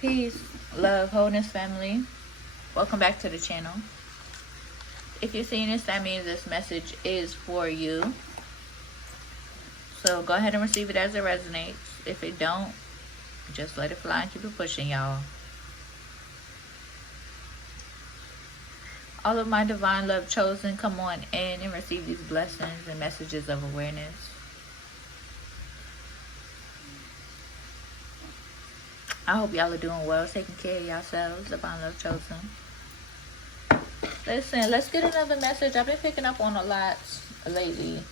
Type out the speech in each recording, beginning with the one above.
Peace, love, wholeness, family. Welcome back to the channel. If you're seeing this, that means this message is for you. So go ahead and receive it as it resonates. If it don't, just let it fly and keep it pushing, y'all. All of my divine love chosen, come on in and receive these blessings and messages of awareness. I hope y'all are doing well, taking care of yourselves, divine love chosen. Listen, let's get another message. I've been picking up on a lot lately.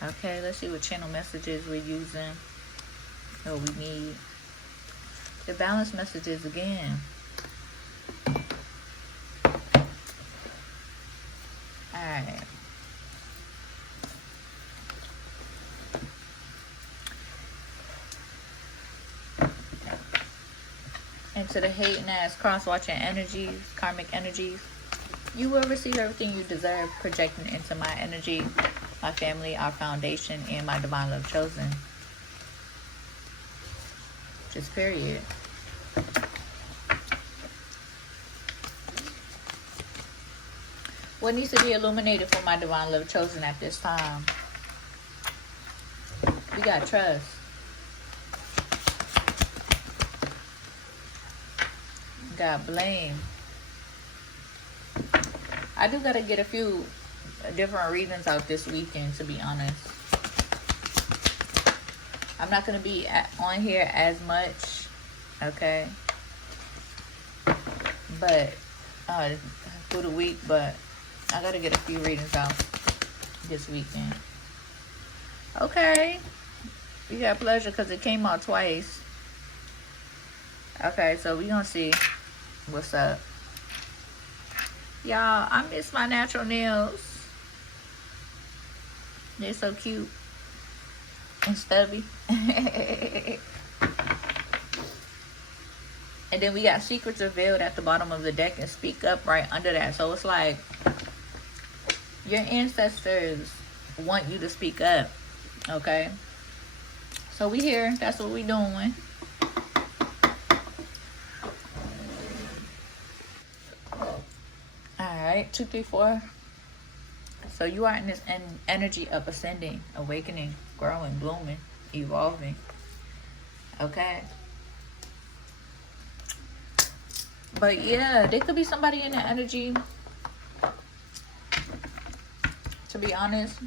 Okay, let's see what channel messages we're using. What we need. The balance messages again. Alright. Into the hating ass cross-watching energies, karmic energies. You will receive everything you deserve, projecting into my energy, my family, our foundation, and my divine love chosen. Just period. What needs to be illuminated for my divine love chosen at this time? We got trust. Got blame. I do gotta get a few different readings out this weekend, to be honest. I'm not gonna be on here as much, okay? But through the week, but I gotta get a few readings out this weekend. Okay, you got pleasure because it came out twice. Okay, so we gonna see what's up. Y'all, I miss my natural nails. They're so cute and stubby. And then we got secrets revealed at the bottom of the deck and speak up right under that. So it's like your ancestors want you to speak up. Okay, so we here. That's what we doing. Alright, 2, 3, 4. So you are in this energy of ascending, awakening, growing, blooming, evolving. Okay. But yeah, there could be somebody in the energy, to be honest.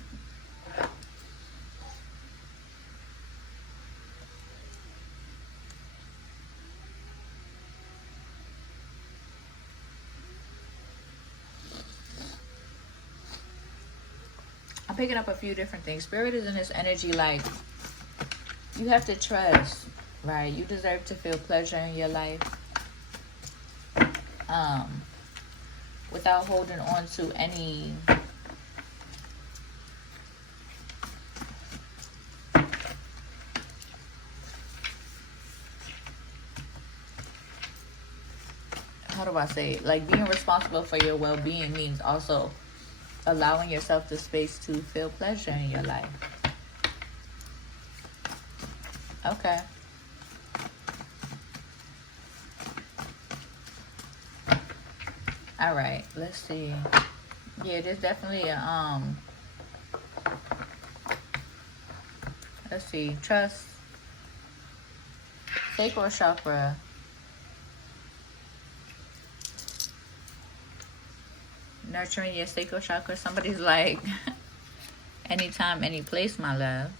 I'm picking up a few different things. Spirit is in this energy like you have to trust, right? You deserve to feel pleasure in your life. Without holding on to any how do I say it? Like being responsible for your well-being means also allowing yourself the space to feel pleasure in your life. Okay. All right, let's see. Yeah, there's definitely a let's see, trust, sacral chakra, nurturing your sacral chakra. Somebody's like, anytime, any place, my love.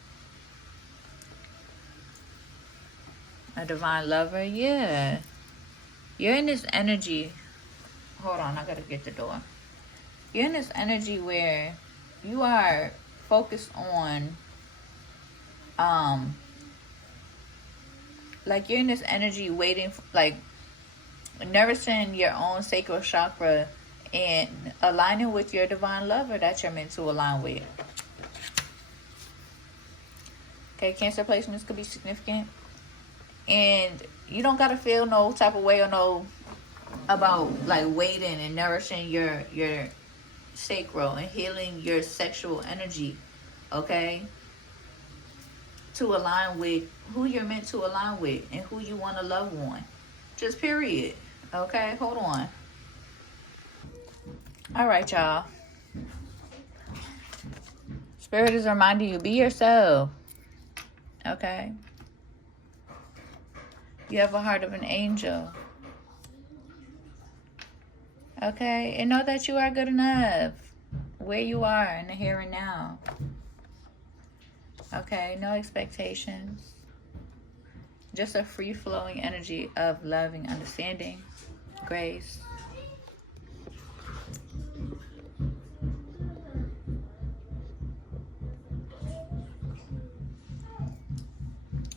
A divine lover, yeah. You're in this energy. Hold on, I gotta get the door. You're in this energy where you are focused on, like you're in this energy waiting, like nourishing your own sacral chakra and aligning with your divine lover that you're meant to align with. Okay, Cancer placements could be significant. And you don't gotta feel no type of way or no about like waiting and nourishing your sacral and healing your sexual energy. Okay, to align with who you're meant to align with and who you want to love on. Just period. Okay, hold on. All right, y'all. Spirit is reminding you, be yourself. Okay? You have a heart of an angel. Okay? And know that you are good enough. Where you are in the here and now. Okay? No expectations. Just a free-flowing energy of loving, understanding, grace.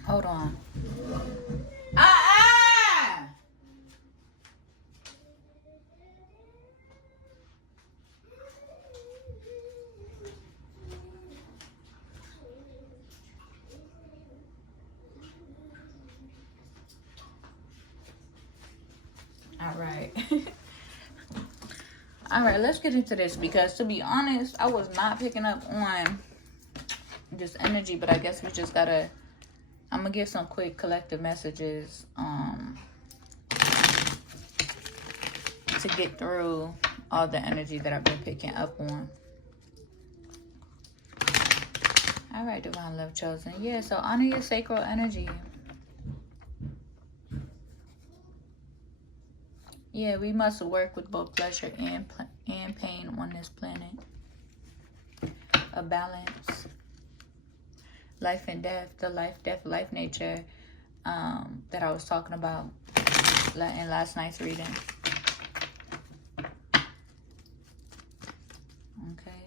Hold on. All right. All right, let's get into this, because to be honest, I was not picking up on this energy, but I guess we just gotta, I'm gonna give some quick collective messages to get through all the energy that I've been picking up on. All right, divine love chosen. Yeah, so honor your sacral energy. Yeah, we must work with both pleasure and pain on this planet. A balance. Life and death, the life nature that I was talking about in last night's reading. Okay.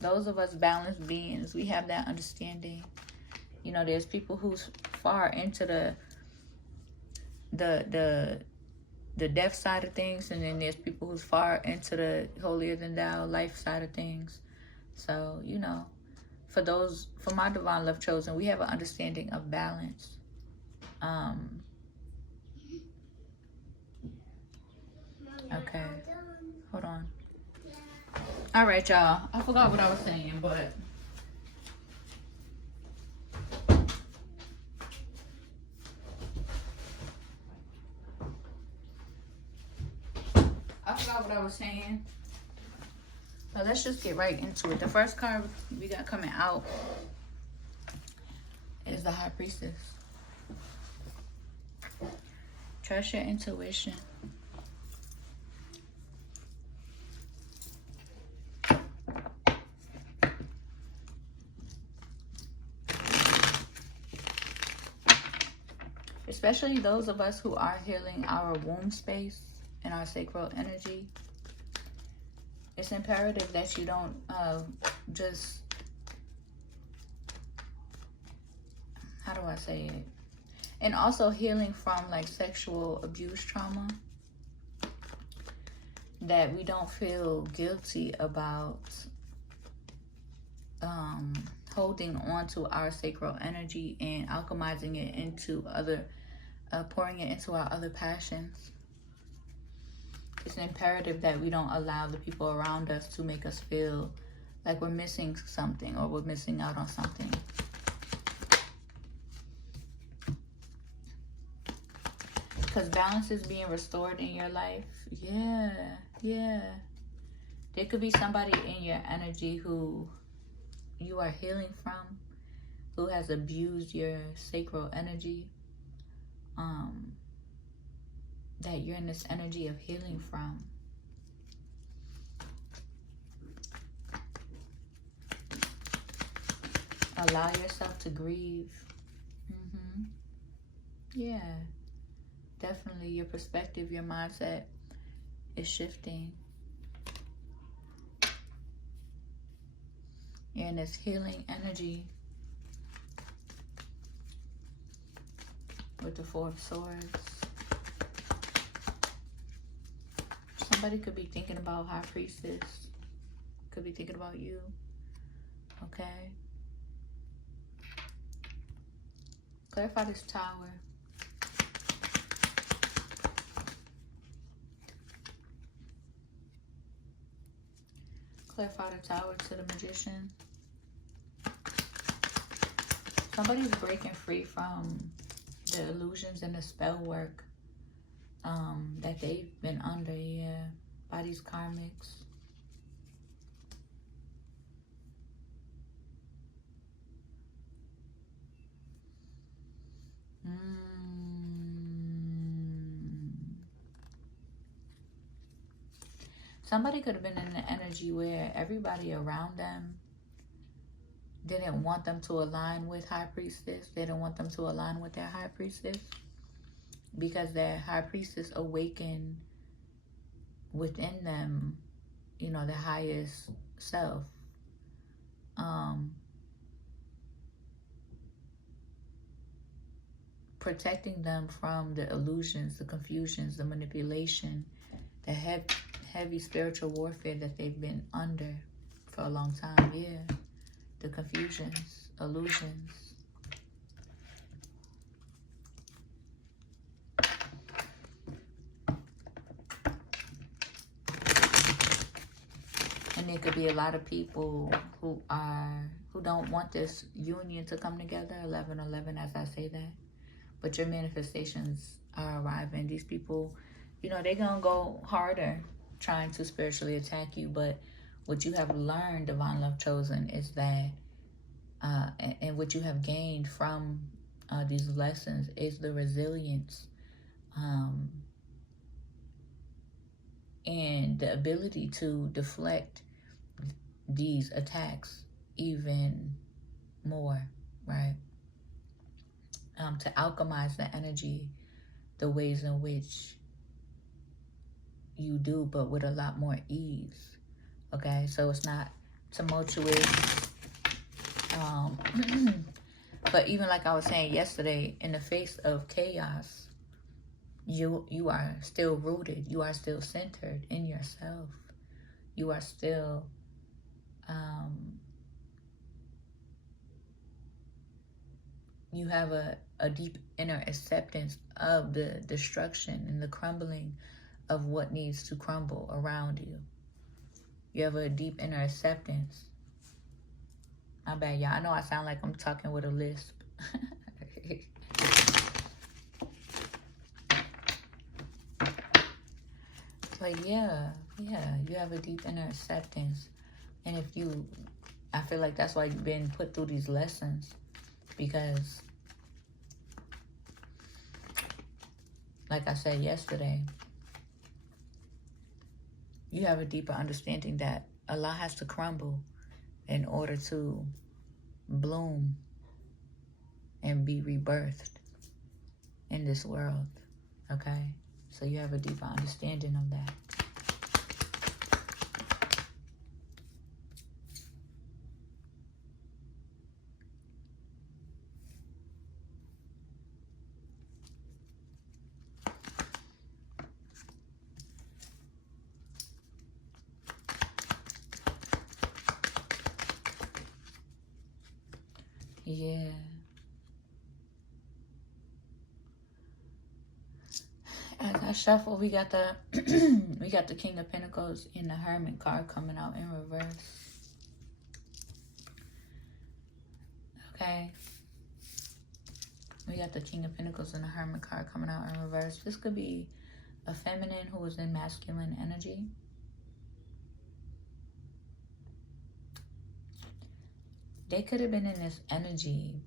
Those of us balanced beings, we have that understanding. You know, there's people who's far into the death side of things, and then there's people who's far into the holier than thou life side of things. So, you know, for my divine love chosen, we have an understanding of balance. Okay, hold on. All right, y'all, I forgot what I was saying, but what I was saying. But let's just get right into it. The first card we got coming out is the High Priestess. Trust your intuition. Especially those of us who are healing our womb space and our sacral energy. It's imperative that you don't just, how do I say it? And also healing from like sexual abuse trauma. That we don't feel guilty about holding on to our sacral energy and alchemizing it into pouring it into our other passions. It's imperative that we don't allow the people around us to make us feel like we're missing something or we're missing out on something. Because balance is being restored in your life. Yeah. There could be somebody in your energy who you are healing from, who has abused your sacral energy. That you're in this energy of healing from. Allow yourself to grieve. Yeah, definitely your perspective, your mindset is shifting. You're in this healing energy with the Four of Swords. Somebody could be thinking about High Priestess. Could be thinking about you. Okay. Clarify this Tower. Clarify the Tower to the Magician. Somebody's breaking free from the illusions and the spell work that they've been under, yeah, by these karmics. Somebody could have been in the energy where everybody around them didn't want them to align with High Priestess. They didn't want them to align with their High Priestess, because their High Priestess awakened within them, you know, their highest self. Protecting them from the illusions, the confusions, the manipulation, the heavy spiritual warfare that they've been under for a long time. Yeah, the confusions, illusions. And there could be a lot of people who don't want this union to come together. 1111, as I say that. But your manifestations are arriving. These people, you know, they're going to go harder trying to spiritually attack you. But what you have learned, Divine Love Chosen, is that, and what you have gained from these lessons is the resilience and the ability to deflect these attacks even more, right? To alchemize the energy the ways in which you do, but with a lot more ease. Okay, so it's not tumultuous. But even like I was saying yesterday, in the face of chaos, you are still rooted. You are still centered in yourself. You are still you have a deep inner acceptance of the destruction and the crumbling of what needs to crumble around you. You have a deep inner acceptance. My bad, y'all. I know I sound like I'm talking with a lisp. But yeah, you have a deep inner acceptance. And I feel like that's why you've been put through these lessons, because like I said yesterday, you have a deeper understanding that a lot has to crumble in order to bloom and be rebirthed in this world, okay? So you have a deeper understanding of that. Yeah. As I shuffle, we got the we got the King of Pentacles and the Hermit card coming out in reverse. Okay. We got the King of Pentacles and the Hermit card coming out in reverse. This could be a feminine who is in masculine energy. They could have been in this energy,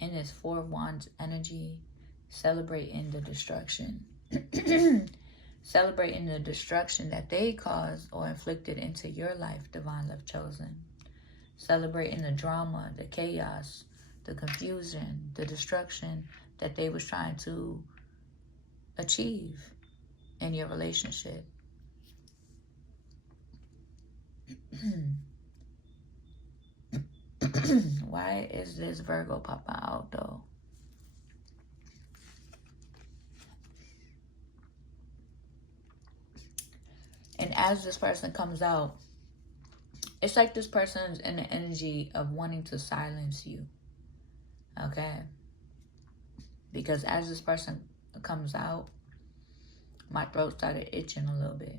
in this Four of Wands energy, celebrating the destruction. Celebrating the destruction that they caused or inflicted into your life, Divine Love Chosen. Celebrating the drama, the chaos, the confusion, the destruction that they was trying to achieve in your relationship. Why is this Virgo popping out though? And as this person comes out, it's like this person's in the energy of wanting to silence you. Okay? Because as this person comes out, my throat started itching a little bit.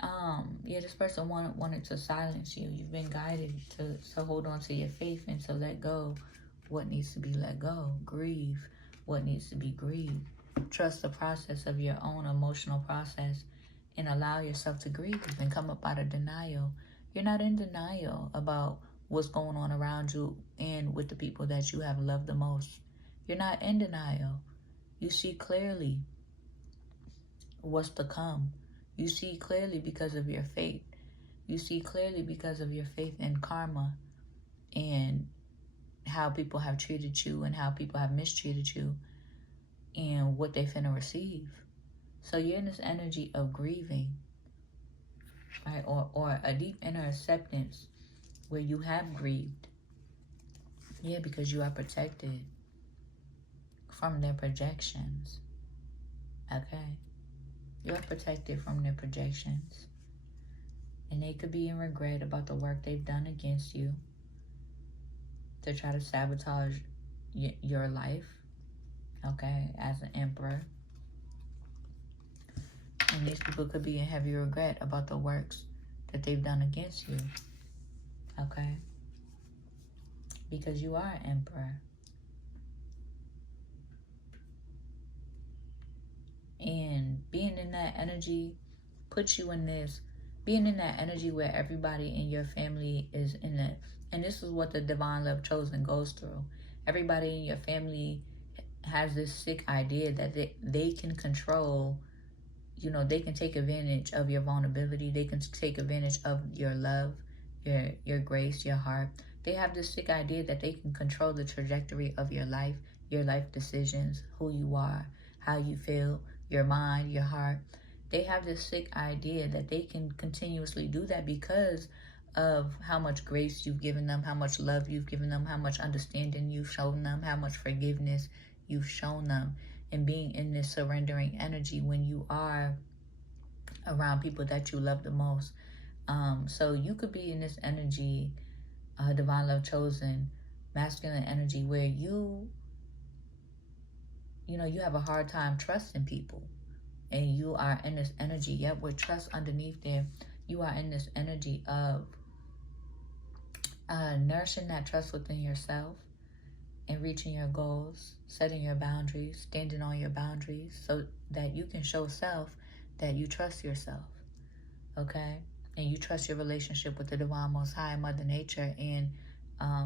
Yeah, this person wanted to silence you. You've been guided to hold on to your faith and to let go what needs to be let go. Grieve what needs to be grieved. Trust the process of your own emotional process and allow yourself to grieve and come up out of denial. You're not in denial about what's going on around you and with the people that you have loved the most. You're not in denial. You see clearly what's to come. You see clearly because of your faith. You see clearly because of your faith in karma and how people have treated you and how people have mistreated you and what they finna receive. So you're in this energy of grieving, right? Or a deep inner acceptance where you have grieved. Yeah, because you are protected from their projections. Okay? You are protected from their projections. And they could be in regret about the work they've done against you to try to sabotage your life, okay, as an emperor. And these people could be in heavy regret about the works that they've done against you, okay? Because you are an emperor. And being in that energy puts you in this, being in that energy where everybody in your family is in it. And this is what the divine love chosen goes through. Everybody in your family has this sick idea that they can control, you know, they can take advantage of your vulnerability. They can take advantage of your love, your grace, your heart. They have this sick idea that they can control the trajectory of your life decisions, who you are, how you feel, your mind, your heart. They have this sick idea that they can continuously do that because of how much grace you've given them, how much love you've given them, how much understanding you've shown them, how much forgiveness you've shown them. And being in this surrendering energy when you are around people that you love the most. So you could be in this energy, divine love chosen, masculine energy, where you know, you have a hard time trusting people. And you are in this energy, yep, with trust underneath there. You are in this energy of nourishing that trust within yourself and reaching your goals, setting your boundaries, standing on your boundaries so that you can show self that you trust yourself, okay? And you trust your relationship with the divine most high, Mother Nature, and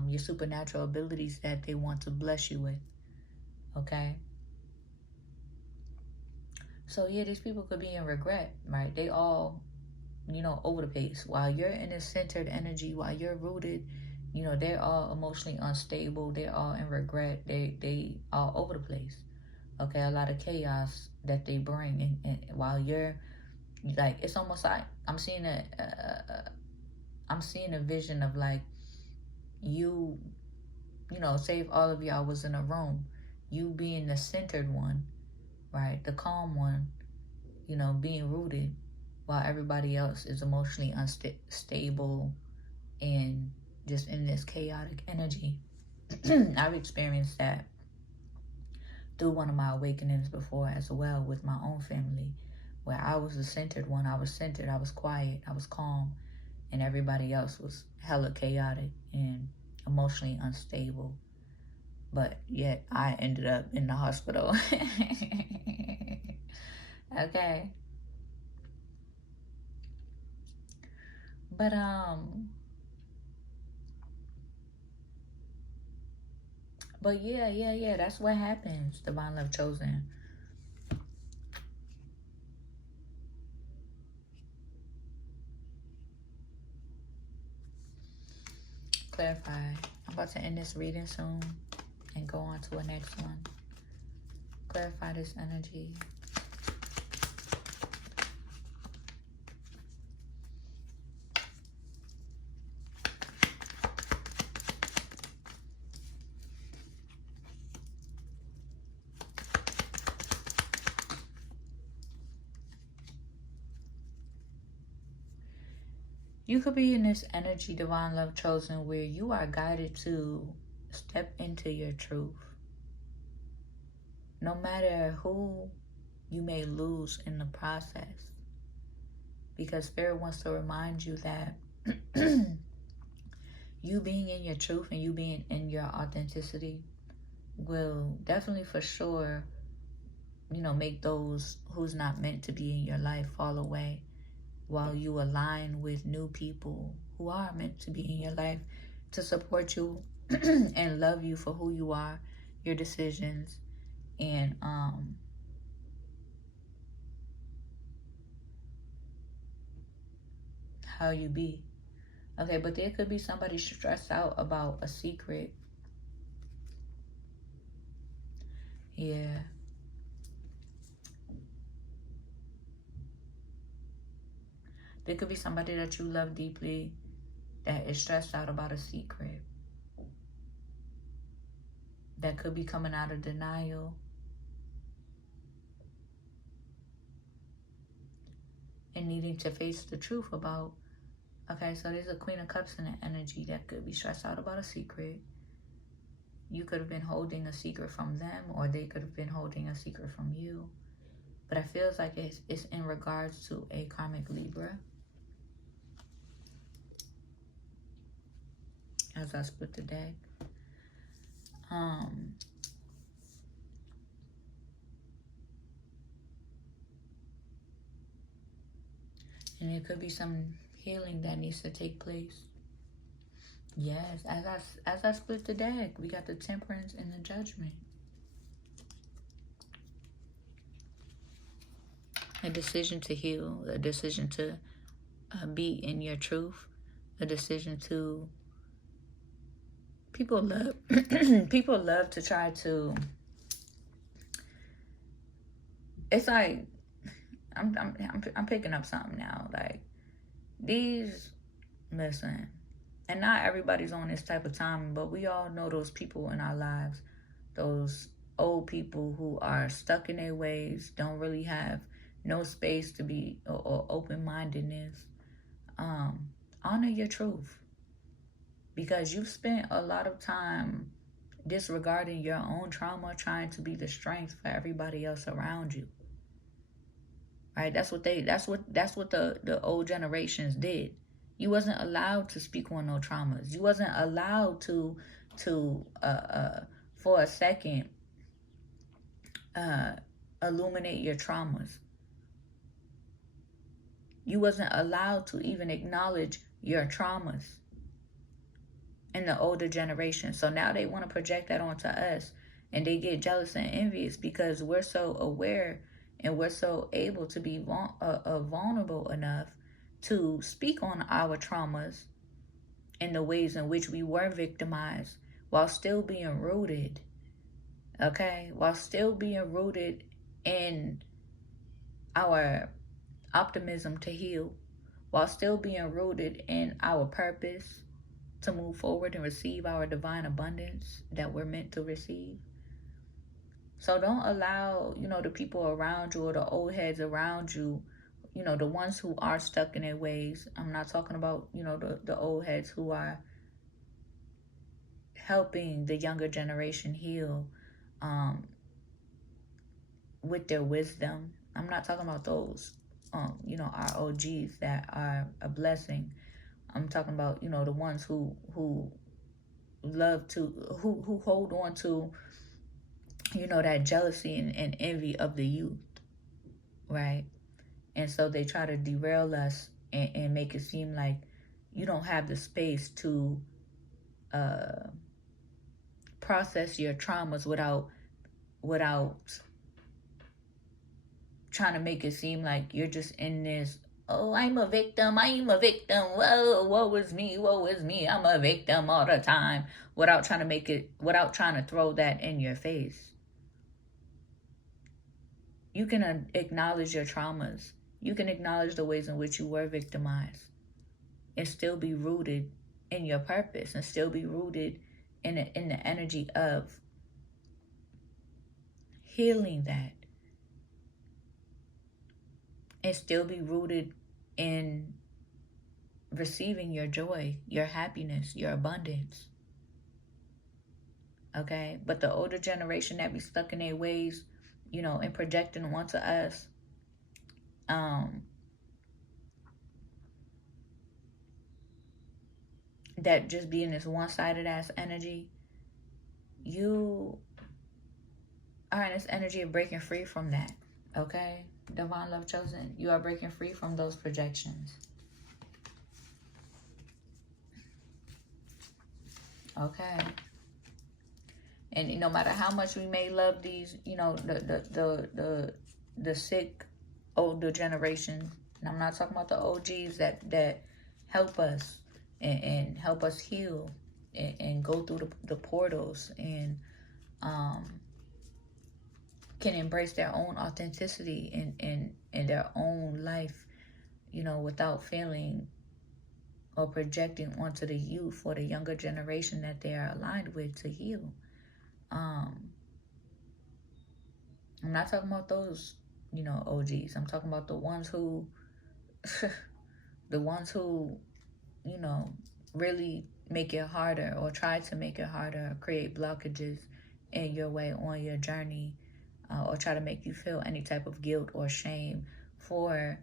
your supernatural abilities that they want to bless you with, okay? So yeah, these people could be in regret, right? They all, you know, over the pace. While you're in a centered energy, while you're rooted, you know, they're all emotionally unstable. They're all in regret. They all over the place. Okay, a lot of chaos that they bring. And while you're, like, it's almost like I'm seeing a vision of like you know, say if all of y'all was in a room, you being the centered one, right? The calm one, you know, being rooted while everybody else is emotionally unstable and just in this chaotic energy. I've experienced that through one of my awakenings before as well with my own family, where I was the centered one. I was centered, I was quiet, I was calm, and everybody else was hella chaotic and emotionally unstable. But yet I ended up in the hospital. Okay. But yeah, that's what happens, divine love chosen. Clarify. I'm about to end this reading soon and go on to a next one. Clarify this energy. You could be in this energy, divine love chosen, where you are guided to step into your truth. No matter who you may lose in the process. because Spirit wants to remind you that you being in your truth and you being in your authenticity will definitely for sure, make those who's not meant to be in your life fall away, while you align with new people who are meant to be in your life to support you and love you for who you are, your decisions, and how you be. Okay, but there could be somebody stressed out about a secret. Yeah. There could be somebody that you love deeply that is stressed out about a secret. That could be coming out of denial. And needing to face the truth about, okay, so there's a Queen of Cups in the energy that could be stressed out about a secret. You could have been holding a secret from them, or they could have been holding a secret from you. But it feels like it's in regards to a karmic Libra. As I split the deck. And it could be some healing that needs to take place. Yes, as I split the deck, we got the Temperance and the Judgment. A decision to heal, a decision to be in your truth, a decision to... People love people love to try to... It's like I'm picking up something now. Like listen, and not everybody's on this type of time, but we all know those people in our lives, those old people who are stuck in their ways, don't really have no space to be, or open-mindedness. Honor your truth, because you've spent a lot of time disregarding your own trauma, trying to be the strength for everybody else around you. Right? That's what the old generations did. You wasn't allowed to speak on no traumas. You wasn't allowed to for a second illuminate your traumas. You wasn't allowed to even acknowledge your traumas in the older generation. So now they want to project that onto us, and they get jealous and envious because we're so aware and we're so able to be vulnerable enough to speak on our traumas and the ways in which we were victimized, while still being rooted, okay? While still being rooted in our optimism to heal, while still being rooted in our purpose to move forward and receive our divine abundance that we're meant to receive. So don't allow, the people around you or the old heads around you, the ones who are stuck in their ways. I'm not talking about, the old heads who are helping the younger generation heal with their wisdom. I'm not talking about those, our OGs that are a blessing. I'm talking about, the ones who love to, who hold on to, that jealousy and envy of the youth, right? And so they try to derail us and make it seem like you don't have the space to process your traumas without trying to make it seem like you're just in this, oh, I'm a victim, whoa, woe is me, I'm a victim all the time, without trying to throw that in your face. You can acknowledge your traumas. You can acknowledge the ways in which you were victimized and still be rooted in your purpose, and still be rooted in the energy of healing that, and still be rooted in receiving your joy, your happiness, your abundance. Okay? But the older generation that be stuck in their ways, and projecting onto us, that just being this one-sided ass energy, you are in this energy of breaking free from that. Okay? Divine Love Chosen, you are breaking free from those projections. Okay? And no matter how much we may love these, you know, the sick older generation, and I'm not talking about the OGs that help us and help us heal and go through the portals and can embrace their own authenticity in their own life, you know, without feeling or projecting onto the youth or the younger generation that they are aligned with to heal. I'm not talking about those, you know, OGs. I'm talking about the ones who, you know, really make it harder or try to make it harder, or create blockages in your way on your journey, or try to make you feel any type of guilt or shame for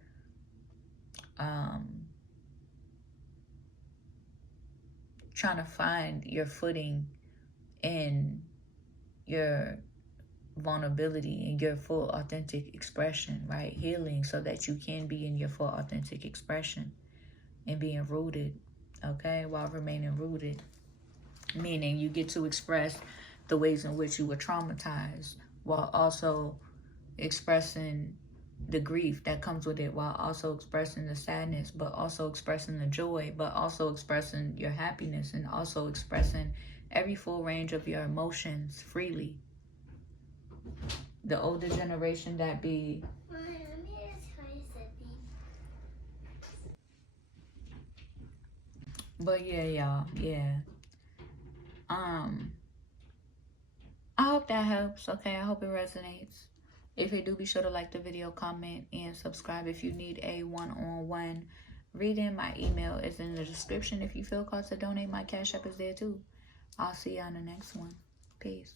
trying to find your footing in your vulnerability and your full authentic expression, right? Healing so that you can be in your full authentic expression and being rooted, okay, while remaining rooted, meaning you get to express the ways in which you were traumatized while also expressing the grief that comes with it, while also expressing the sadness, but also expressing the joy, but also expressing your happiness, and also expressing every full range of your emotions freely. The older generation that be but yeah, y'all, yeah. I hope that helps, okay? I hope it resonates. If you do, be sure to like the video, comment, and subscribe. If you need a one-on-one reading, my email is in the description. If you feel called to donate, my Cash App is there too. I'll see you on the next one. Peace.